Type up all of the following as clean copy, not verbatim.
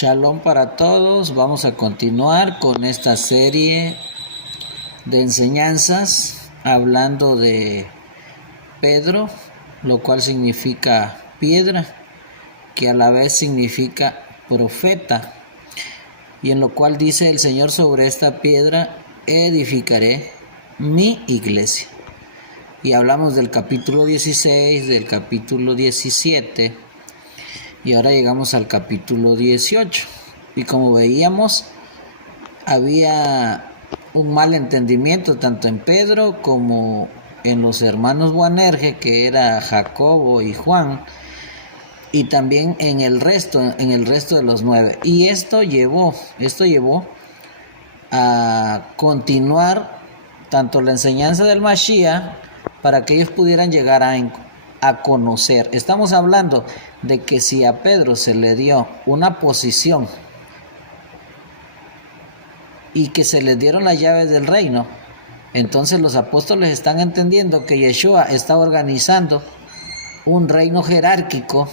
Shalom para todos. Vamos a continuar con esta serie de enseñanzas hablando de Pedro, lo cual significa piedra, que a la vez significa profeta, y en lo cual dice el Señor: sobre esta piedra edificaré mi iglesia. Y hablamos del capítulo 16, del capítulo 17, y ahora llegamos al capítulo 18. Y como veíamos, había un mal entendimiento tanto en Pedro como en los hermanos Boanerges, que era Jacobo y Juan, y también en el resto de los 9. Y esto llevó a continuar tanto la enseñanza del Mashiach para que ellos pudieran llegar a conocer. Estamos hablando de que si a Pedro se le dio una posición y que se les dieron las llaves del reino, entonces los apóstoles están entendiendo que Yeshua está organizando un reino jerárquico,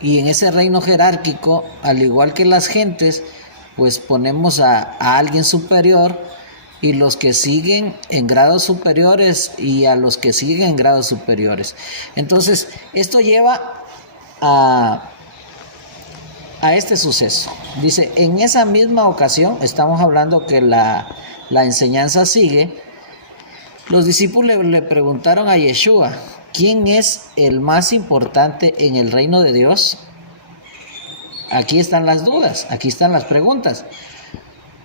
y en ese reino jerárquico, al igual que las gentes, pues ponemos a alguien superior, y los que siguen en grados superiores y a los que siguen en grados superiores. Entonces esto lleva a este suceso. Dice: en esa misma ocasión, estamos hablando que la enseñanza sigue, los discípulos le preguntaron a Yeshua: ¿quién es el más importante en el reino de Dios? Aquí están las dudas, aquí están las preguntas.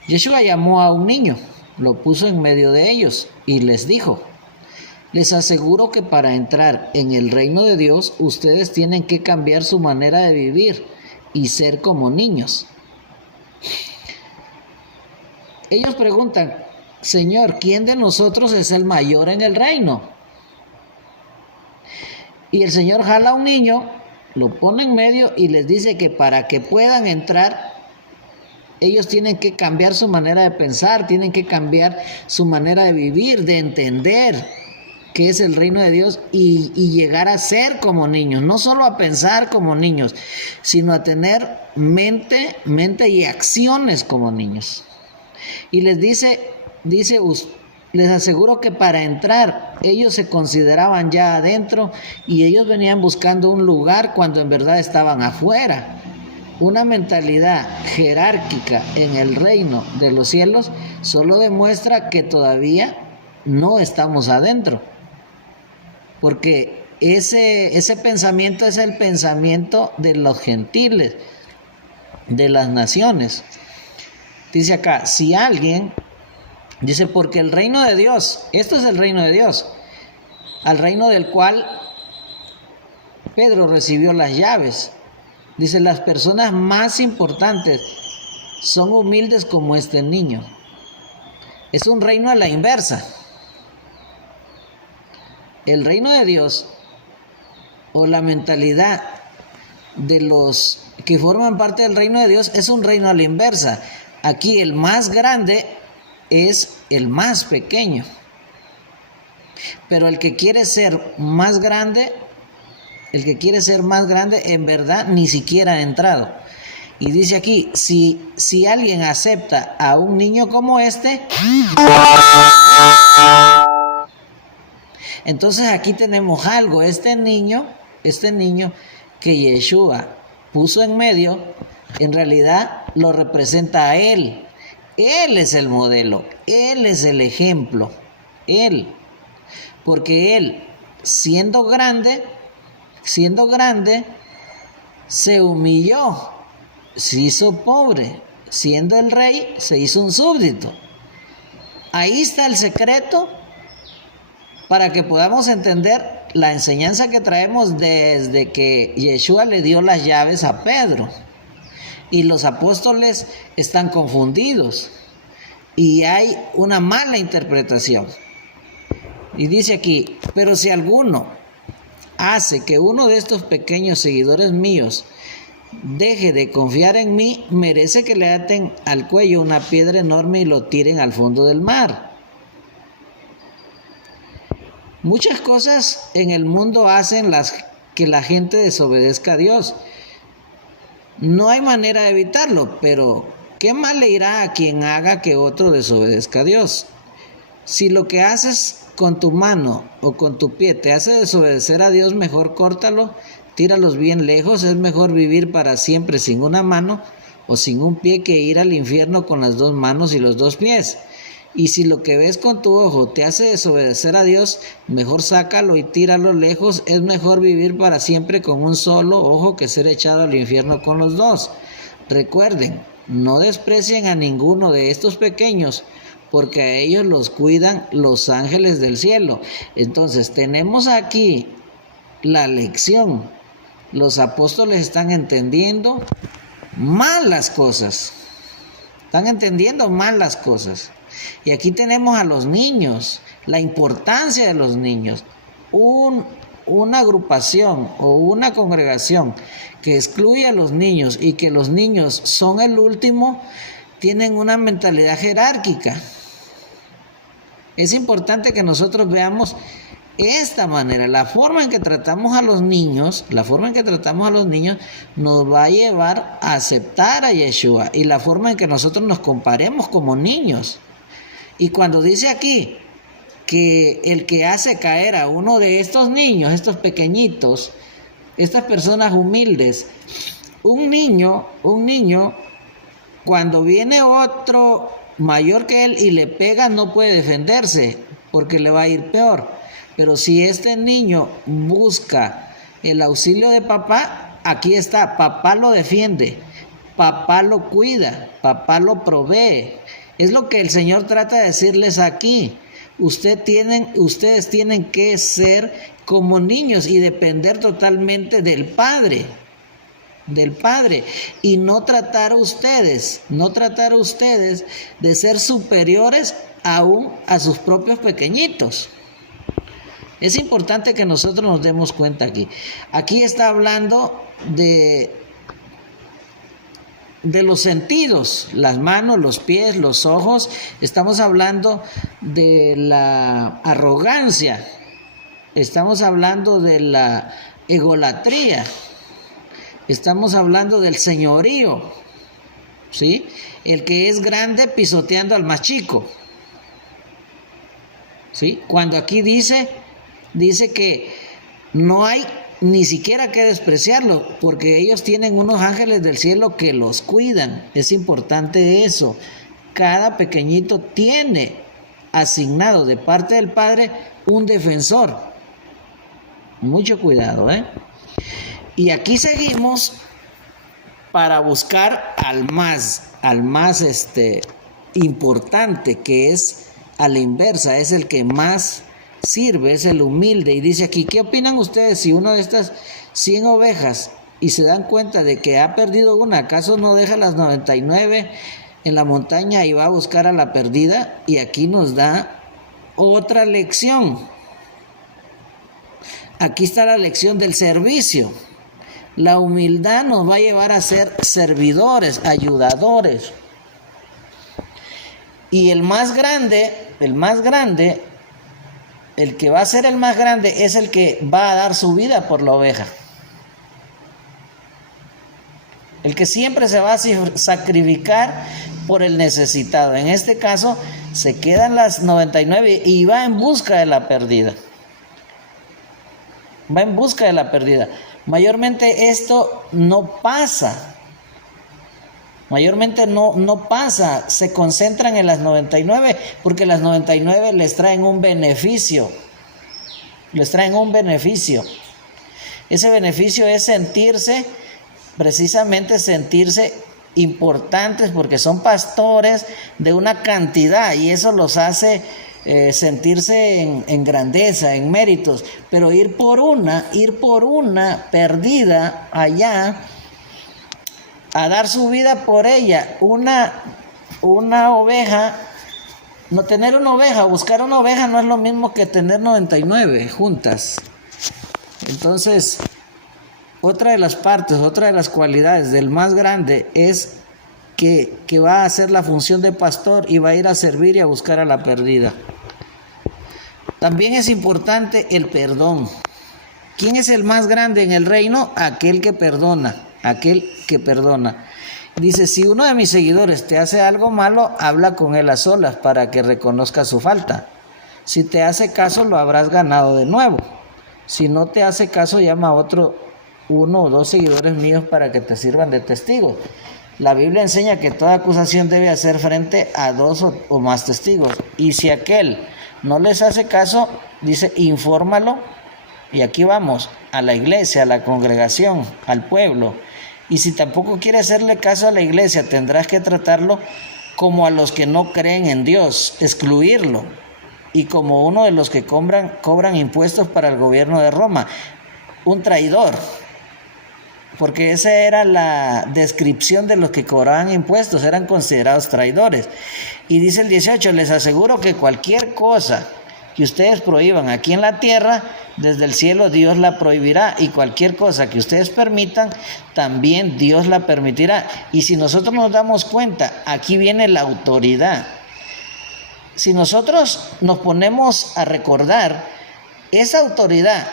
Yeshua llamó a un niño, lo puso en medio de ellos y les dijo: les aseguro que para entrar en el reino de Dios, ustedes tienen que cambiar su manera de vivir y ser como niños. Ellos preguntan: Señor, ¿quién de nosotros es el mayor en el reino? Y el Señor jala a un niño, lo pone en medio y les dice que para que puedan entrar, ellos tienen que cambiar su manera de pensar, tienen que cambiar su manera de vivir, de entender qué es el reino de Dios y llegar a ser como niños, no solo a pensar como niños, sino a tener mente y acciones como niños. Y les dice, les aseguro que para entrar ellos se consideraban ya adentro y ellos venían buscando un lugar cuando en verdad estaban afuera. Una mentalidad jerárquica en el reino de los cielos solo demuestra que todavía no estamos adentro, porque ese pensamiento es el pensamiento de los gentiles, de las naciones. Dice acá: si alguien, dice, porque el reino de Dios, esto es el reino de Dios, al reino del cual Pedro recibió las llaves. Dice: las personas más importantes son humildes como este niño. Es un reino a la inversa. El reino de Dios, o la mentalidad de los que forman parte del reino de Dios, es un reino a la inversa. Aquí el más grande es el más pequeño. Pero el que quiere ser más grande, en verdad ni siquiera ha entrado. Y dice aquí: si alguien acepta a un niño como este, entonces aquí tenemos algo. Este niño que Yeshua puso en medio, en realidad lo representa a él. Él es el modelo, él es el ejemplo, él. Porque él, siendo grande, se humilló, se hizo pobre, siendo el rey, se hizo un súbdito. Ahí está el secreto para que podamos entender la enseñanza que traemos desde que Yeshua le dio las llaves a Pedro. Y los apóstoles están confundidos y hay una mala interpretación. Y dice aquí: pero si alguno hace que uno de estos pequeños seguidores míos deje de confiar en mí, merece que le aten al cuello una piedra enorme y lo tiren al fondo del mar. Muchas cosas en el mundo hacen que la gente desobedezca a Dios. No hay manera de evitarlo, pero ¿qué mal le irá a quien haga que otro desobedezca a Dios? Si lo que haces con tu mano o con tu pie te hace desobedecer a Dios, mejor córtalo, tíralos bien lejos. Es mejor vivir para siempre sin una mano o sin un pie que ir al infierno con las dos manos y los dos pies. Y si lo que ves con tu ojo te hace desobedecer a Dios, mejor sácalo y tíralo lejos. Es mejor vivir para siempre con un solo ojo que ser echado al infierno con los dos. Recuerden, no desprecien a ninguno de estos pequeños, porque a ellos los cuidan los ángeles del cielo. Entonces tenemos aquí la lección. Los apóstoles están entendiendo mal las cosas. Están entendiendo mal las cosas. Y aquí tenemos a los niños, la importancia de los niños. Una agrupación o una congregación que excluye a los niños y que los niños son el último, tienen una mentalidad jerárquica. Es importante que nosotros veamos esta manera, la forma en que tratamos a los niños, nos va a llevar a aceptar a Yeshua, y la forma en que nosotros nos comparemos como niños. Y cuando dice aquí que el que hace caer a uno de estos niños, estos pequeñitos, estas personas humildes, un niño, cuando viene otro mayor que él y le pega, no puede defenderse porque le va a ir peor. Pero si este niño busca el auxilio de papá, aquí está, papá lo defiende, papá lo cuida, papá lo provee. Es lo que el Señor trata de decirles aquí. Ustedes tienen que ser como niños y depender totalmente del Padre, y no tratar a ustedes de ser superiores aún a sus propios pequeñitos. Es importante que nosotros nos demos cuenta aquí. Aquí está hablando de los sentidos, las manos, los pies, los ojos. Estamos hablando de la arrogancia, estamos hablando de la egolatría, estamos hablando del señorío, ¿sí? El que es grande pisoteando al más chico, ¿sí? Cuando aquí dice que no hay ni siquiera que despreciarlo, porque ellos tienen unos ángeles del cielo que los cuidan. Es importante eso. Cada pequeñito tiene asignado de parte del Padre un defensor. Mucho cuidado, ¿eh? Y aquí seguimos para buscar al más importante, que es a la inversa, es el que más sirve, es el humilde. Y dice aquí, ¿qué opinan ustedes si uno de estas 100 ovejas y se dan cuenta de que ha perdido una, acaso no deja las 99 en la montaña y va a buscar a la perdida? Y aquí nos da otra lección. Aquí está la lección del servicio. La humildad nos va a llevar a ser servidores, ayudadores. Y el más grande, el que va a ser el más grande es el que va a dar su vida por la oveja. El que siempre se va a sacrificar por el necesitado. En este caso, se quedan las 99 y va en busca de la perdida. Mayormente esto no pasa. No pasa, se concentran en las 99 porque las 99 les traen un beneficio. Ese beneficio es sentirse importantes porque son pastores de una cantidad, y eso los hace sentirse en grandeza, en méritos. Pero ir por una perdida allá, a dar su vida por ella, una oveja, no tener una oveja, buscar una oveja no es lo mismo que tener 99 juntas. Entonces, otra de las cualidades del más grande es que va a hacer la función de pastor y va a ir a servir y a buscar a la perdida. También es importante el perdón. ¿Quién es el más grande en el reino? Aquel que perdona. aquel que perdona. Dice, si uno de mis seguidores te hace algo malo, habla con él a solas para que reconozca su falta. Si te hace caso, lo habrás ganado de nuevo. Si no te hace caso, llama a uno o dos seguidores míos para que te sirvan de testigos. La Biblia enseña que toda acusación debe hacer frente a dos o más testigos. Y si aquel no les hace caso, dice, infórmalo. Y aquí vamos, a la iglesia, a la congregación, al pueblo. Y si tampoco quiere hacerle caso a la iglesia, tendrás que tratarlo como a los que no creen en Dios, excluirlo. Y como uno de los que cobran impuestos para el gobierno de Roma, un traidor. Porque esa era la descripción de los que cobraban impuestos, eran considerados traidores. Y dice el 18, les aseguro que cualquier cosa que ustedes prohíban aquí en la tierra, desde el cielo Dios la prohibirá, y cualquier cosa que ustedes permitan, también Dios la permitirá. Y si nosotros nos damos cuenta, aquí viene la autoridad. Si nosotros nos ponemos a recordar esa autoridad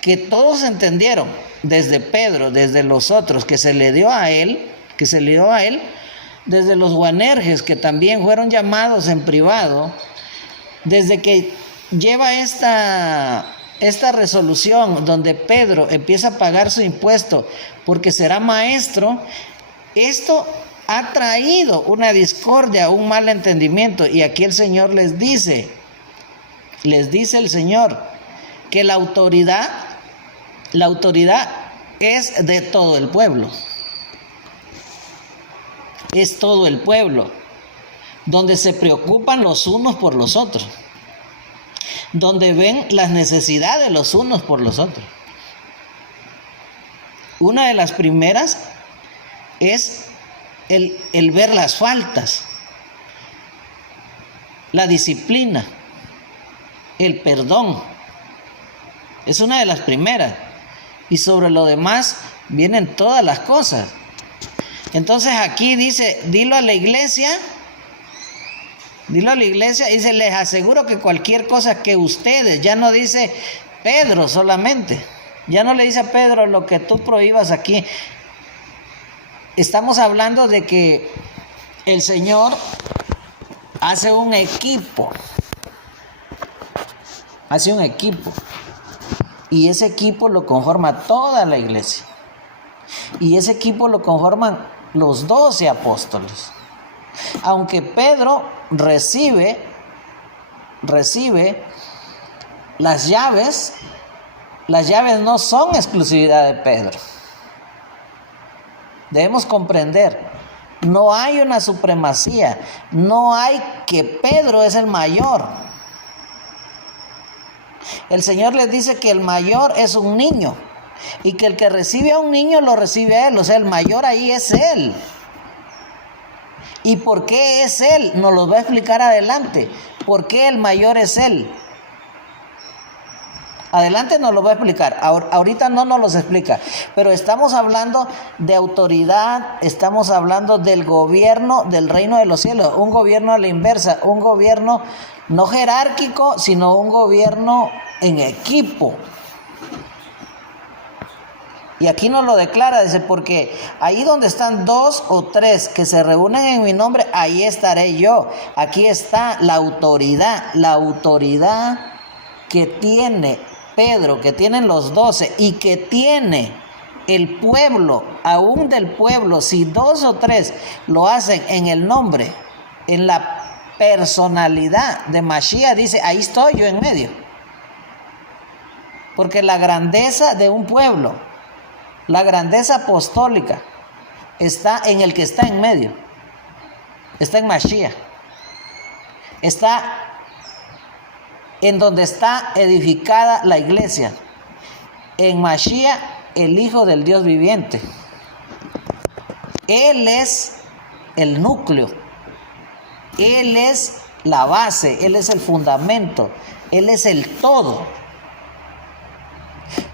que todos entendieron, desde Pedro, desde los otros, que se le dio a él, desde los Boanerges, que también fueron llamados en privado, desde que lleva esta resolución donde Pedro empieza a pagar su impuesto porque será maestro, esto ha traído una discordia, un mal entendimiento. Y aquí el Señor les dice el Señor que la autoridad es de todo el pueblo. Es todo el pueblo, donde se preocupan los unos por los otros, donde ven las necesidades los unos por los otros. Una de las primeras es el ver las faltas, la disciplina, el perdón. Es una de las primeras. Y sobre lo demás vienen todas las cosas. Entonces aquí dice, dilo a la iglesia, dice, les aseguro que cualquier cosa que ustedes, ya no dice Pedro solamente, ya no le dice a Pedro lo que tú prohíbas aquí. Estamos hablando de que el Señor hace un equipo, y ese equipo lo conforma toda la iglesia, y ese equipo lo conforman los 12 apóstoles. Aunque Pedro recibe las llaves no son exclusividad de Pedro. Debemos comprender, no hay una supremacía, no hay que Pedro es el mayor. El Señor les dice que el mayor es un niño y que el que recibe a un niño lo recibe a él, o sea, el mayor ahí es él. ¿Y por qué es él? Nos lo va a explicar adelante. ¿Por qué el mayor es él? Adelante nos lo va a explicar. Ahorita no nos los explica. Pero estamos hablando de autoridad, estamos hablando del gobierno del reino de los cielos. Un gobierno a la inversa, un gobierno no jerárquico, sino un gobierno en equipo. Y aquí nos lo declara, dice, porque ahí donde están 2 o 3 que se reúnen en mi nombre, ahí estaré yo. Aquí está la autoridad que tiene Pedro, que tienen los 12 y que tiene el pueblo, aún del pueblo. Si 2 o 3 lo hacen en el nombre, en la personalidad de Mashiach, dice, ahí estoy yo en medio. Porque la grandeza de un pueblo, la grandeza apostólica está en el que está en medio, está en Mashiach, está en donde está edificada la iglesia, en Mashiach, el Hijo del Dios viviente. Él es el núcleo, Él es la base, Él es el fundamento, Él es el todo.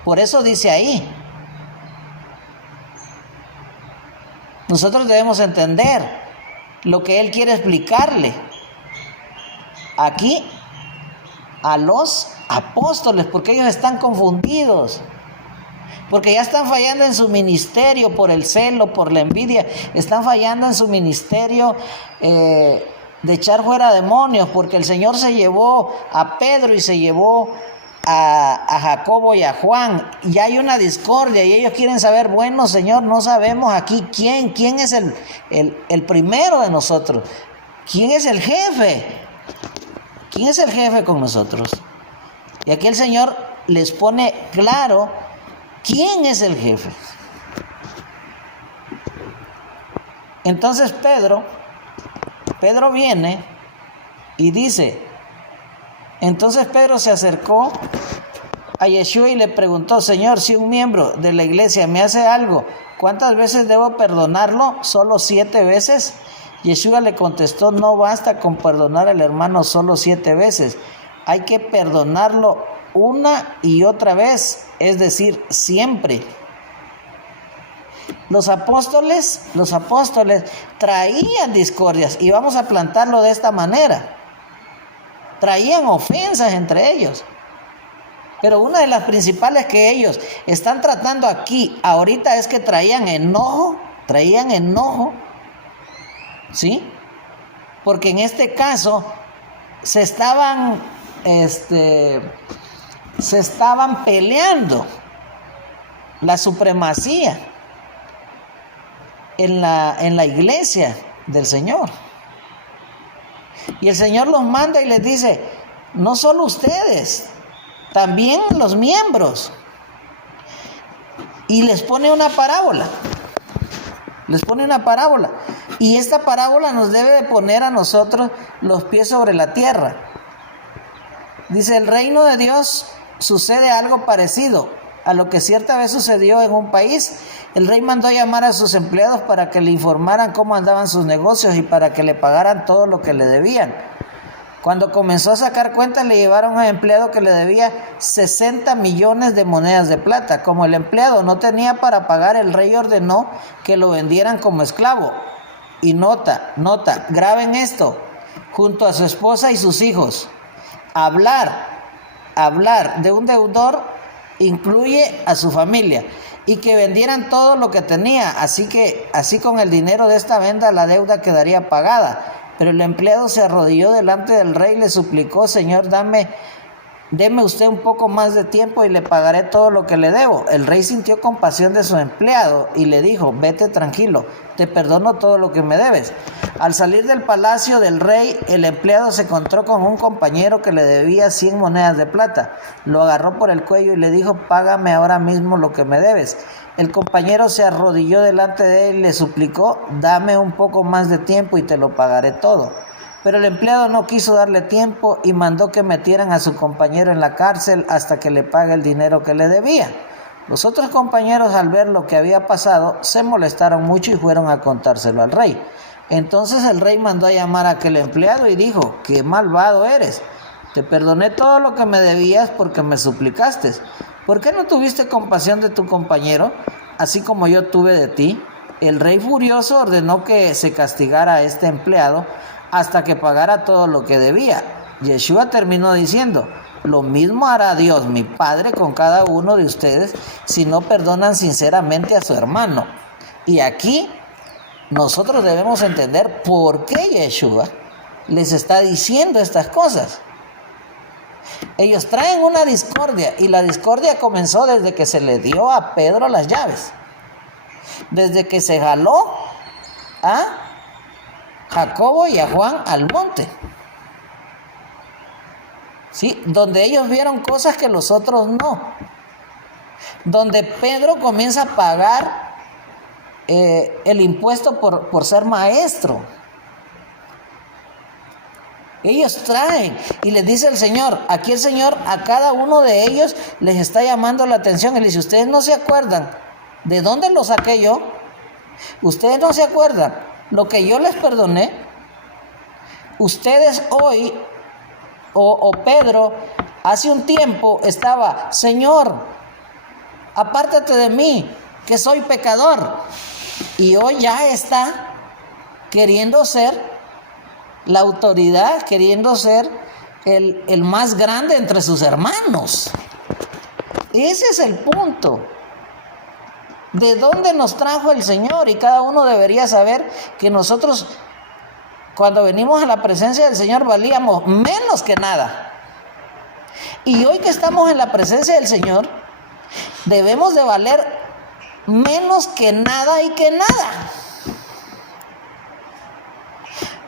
Por eso dice ahí, nosotros debemos entender lo que Él quiere explicarle aquí a los apóstoles, porque ellos están confundidos. porque ya están fallando en su ministerio por el celo, por la envidia, están fallando en su ministerio de echar fuera demonios, porque el Señor se llevó a Pedro y se llevó a Jacobo y a Juan, y hay una discordia y ellos quieren saber, bueno, Señor, no sabemos aquí quién es el primero de nosotros, quién es el jefe, quién es el jefe con nosotros. Y aquí el Señor les pone claro quién es el jefe. Entonces Pedro viene y dice, entonces Pedro se acercó a Yeshua y le preguntó, Señor, si un miembro de la iglesia me hace algo, ¿cuántas veces debo perdonarlo? ¿Solo 7 veces? Yeshua le contestó, no basta con perdonar al hermano solo 7 veces, hay que perdonarlo una y otra vez, es decir, siempre. Los apóstoles traían discordias, y vamos a plantarlo de esta manera. Traían ofensas entre ellos. Pero una de las principales que ellos están tratando aquí, ahorita, es que traían enojo, ¿sí? Porque en este caso se estaban peleando la supremacía en la iglesia del Señor. Y el Señor los manda y les dice, no solo ustedes, también los miembros. Y les pone una parábola. Y esta parábola nos debe de poner a nosotros los pies sobre la tierra. Dice, el reino de Dios sucede algo parecido a lo que cierta vez sucedió en un país. El rey mandó llamar a sus empleados para que le informaran cómo andaban sus negocios y para que le pagaran todo lo que le debían. Cuando comenzó a sacar cuentas, le llevaron a un empleado que le debía 60 millones de monedas de plata. Como el empleado no tenía para pagar, el rey ordenó que lo vendieran como esclavo. Y nota, graben esto, junto a su esposa y sus hijos. Hablar de un deudor incluye a su familia, y que vendieran todo lo que tenía, así con el dinero de esta venta la deuda quedaría pagada. Pero el empleado se arrodilló delante del rey y le suplicó, Señor, deme usted un poco más de tiempo y le pagaré todo lo que le debo. El rey sintió compasión de su empleado y le dijo, vete tranquilo, te perdono todo lo que me debes. Al salir del palacio del rey, el empleado se encontró con un compañero que le debía 100 monedas de plata. Lo agarró por el cuello y le dijo, págame ahora mismo lo que me debes. El compañero se arrodilló delante de él y le suplicó, dame un poco más de tiempo y te lo pagaré todo. Pero el empleado no quiso darle tiempo y mandó que metieran a su compañero en la cárcel hasta que le pague el dinero que le debía. Los otros compañeros, al ver lo que había pasado, se molestaron mucho y fueron a contárselo al rey. Entonces el rey mandó a llamar a aquel empleado y dijo, ¡qué malvado eres! Te perdoné todo lo que me debías porque me suplicaste. ¿Por qué no tuviste compasión de tu compañero, así como yo tuve de ti? El rey furioso ordenó que se castigara a este empleado hasta que pagara todo lo que debía. Yeshua terminó diciendo, lo mismo hará Dios, mi Padre, con cada uno de ustedes si no perdonan sinceramente a su hermano. Y aquí nosotros debemos entender por qué Yeshua les está diciendo estas cosas. Ellos traen una discordia, y la discordia comenzó desde que se le dio a Pedro las llaves, desde que se jaló a Jacobo y a Juan al monte, ¿sí? Donde ellos vieron cosas que los otros no, donde Pedro comienza a pagar el impuesto por ser maestro. Ellos traen, y les dice el Señor, aquí el Señor a cada uno de ellos les está llamando la atención. Él dice, ustedes no se acuerdan de dónde lo saqué yo, ustedes no se acuerdan lo que yo les perdoné. Ustedes hoy, o Pedro, hace un tiempo estaba, Señor, apártate de mí, que soy pecador. Y hoy ya está queriendo ser la autoridad, queriendo ser el más grande entre sus hermanos. Ese es el punto. ¿De dónde nos trajo el Señor? Y cada uno debería saber que nosotros, cuando venimos a la presencia del Señor, valíamos menos que nada. Y hoy que estamos en la presencia del Señor, debemos de valer menos que nada y que nada.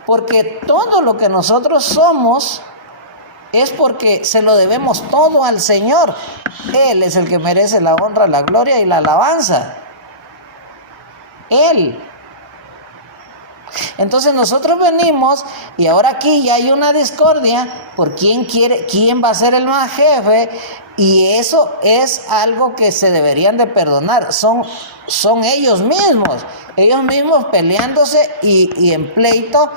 Porque todo lo que nosotros somos es porque se lo debemos todo al Señor. Él es el que merece la honra, la gloria y la alabanza. Él. Entonces nosotros venimos y ahora aquí ya hay una discordia por quién va a ser el más jefe, y eso es algo que se deberían de perdonar. Son ellos mismos peleándose y en pleito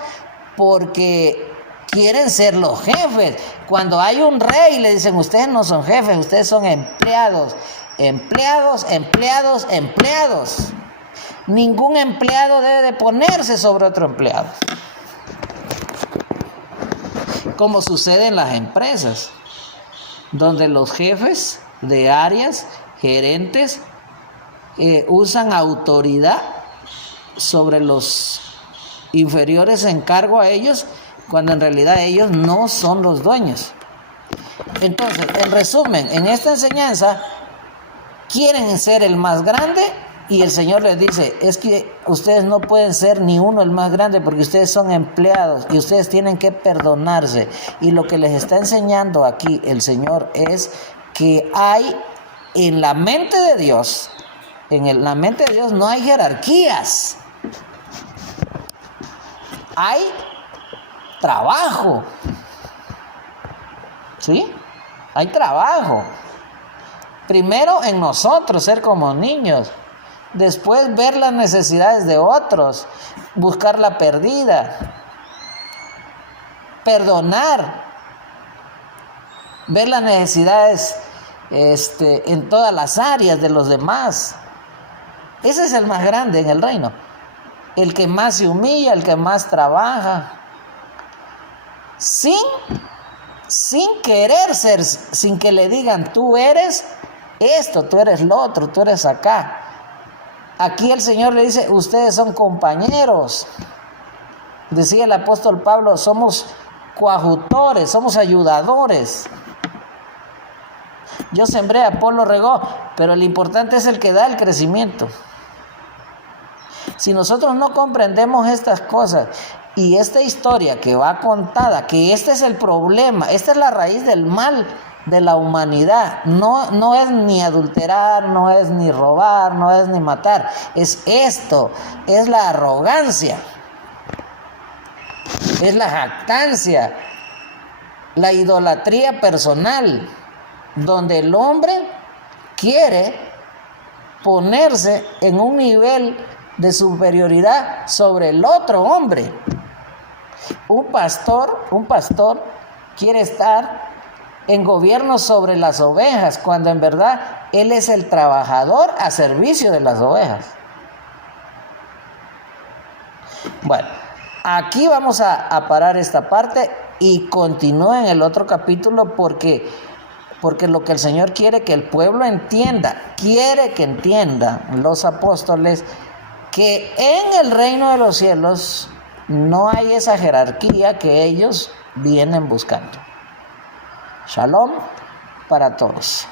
porque quieren ser los jefes. Cuando hay un rey le dicen: ustedes no son jefes, ustedes son empleados. Ningún empleado debe de ponerse sobre otro empleado, como sucede en las empresas, donde los jefes de áreas, gerentes, usan autoridad sobre los inferiores en cargo a ellos, cuando en realidad ellos no son los dueños. Entonces, en resumen, en esta enseñanza, quieren ser el más grande, y el Señor les dice: es que ustedes no pueden ser ni uno el más grande, porque ustedes son empleados y ustedes tienen que perdonarse. Y lo que les está enseñando aquí el Señor es que hay en la mente de Dios, la mente de Dios no hay jerarquías, hay trabajo. ¿Sí? Hay trabajo. Primero en nosotros ser como niños, después ver las necesidades de otros, buscar la perdida, perdonar, ver las necesidades en todas las áreas de los demás. Ese es el más grande en el reino, el que más se humilla, el que más trabaja, sin querer ser, sin que le digan: tú eres esto, tú eres lo otro, tú eres acá. Aquí el Señor le dice: ustedes son compañeros. Decía el apóstol Pablo: somos coadjutores, somos ayudadores. Yo sembré, Apolo regó, pero lo importante es el que da el crecimiento. Si nosotros no comprendemos estas cosas, y esta historia que va contada, que este es el problema, esta es la raíz del mal de la humanidad, no es ni adulterar, no es ni robar, no es ni matar, es esto, es la arrogancia, es la jactancia, la idolatría personal, donde el hombre quiere ponerse en un nivel de superioridad sobre el otro hombre. Un pastor quiere estar en gobierno sobre las ovejas, cuando en verdad él es el trabajador a servicio de las ovejas. Bueno, aquí vamos a parar esta parte y continúa en el otro capítulo, porque lo que el Señor quiere que el pueblo entienda, quiere que entiendan los apóstoles, que en el reino de los cielos no hay esa jerarquía que ellos vienen buscando. Shalom para todos.